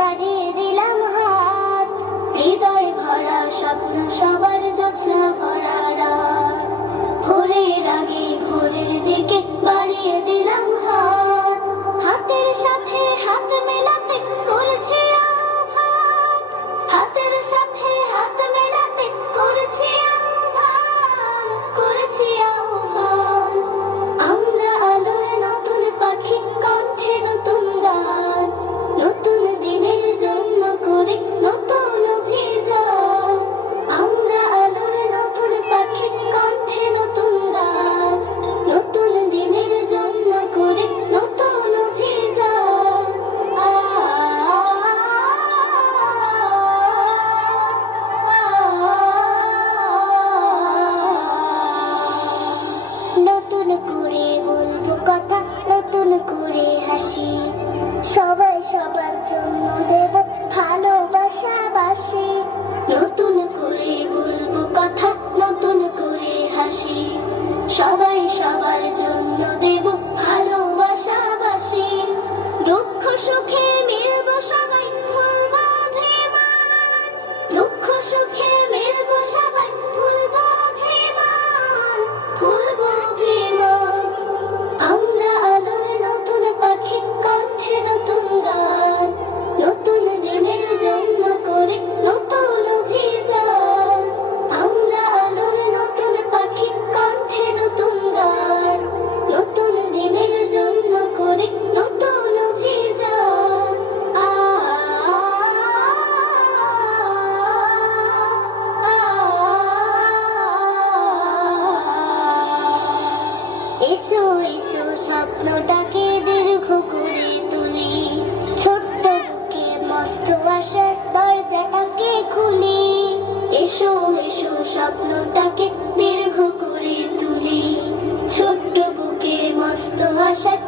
বাড়িয়ে দিলাম হাত। হৃদয় ভরা স্বপ্ন সবার জোছনা ভরা রাত, ভোরের আগে ভোরের দিকে বাড়িয়ে দিলাম হাত। হাতের সাথে হাত মেলাতে করেছি আহ্বান, হাতের সাথে হাত মেলাতে করেছি আহ্বান, করেছি আহ্বান। আমরা আলোর নতুন পাখি, কণ্ঠে নতুন গান, নতুন দিনের জন্য করে নতুন অভিযান। আমরা আলোর নতুন পাখি, কণ্ঠে নতুন গান, নতুন দিনের জন্য করে নতুন অভিযান। নতুন করে বলবো কথা, নতুন করে হাসি, সবাই সবার জন্য দেব ভালোবাসাবাসি। নতুন করে বলবো কথা, নতুন করে হাসি, সবাই সবার জন্য দেব ভালোবাসাবাসি। দুঃখ সুখে মিলবো সবাই, ভুলবো অভিমান, দুঃখ সুখে মিলবো সবাই, ভুলবো অভিমান, ভুলবো অভিমান। আমরা আলোর নতুন পাখি, কণ্ঠে নতুন গান, নতুন দিনের জন্য করে নতুন অভিযান। আমরা আলোর নতুন পাখি, কণ্ঠে নতুন গান, নতুন দিনের জন্য করে নতুন অভিযান। এসো এসো স্বপ্নটাকে দীর্ঘ করে তুলি, ছোট্ট বুকে মস্ত আশার দরজাটাকে খুলি। এসো এসো স্বপ্নটাকে দীর্ঘ করে তুলি, ছোট্ট বুকে মস্ত আশার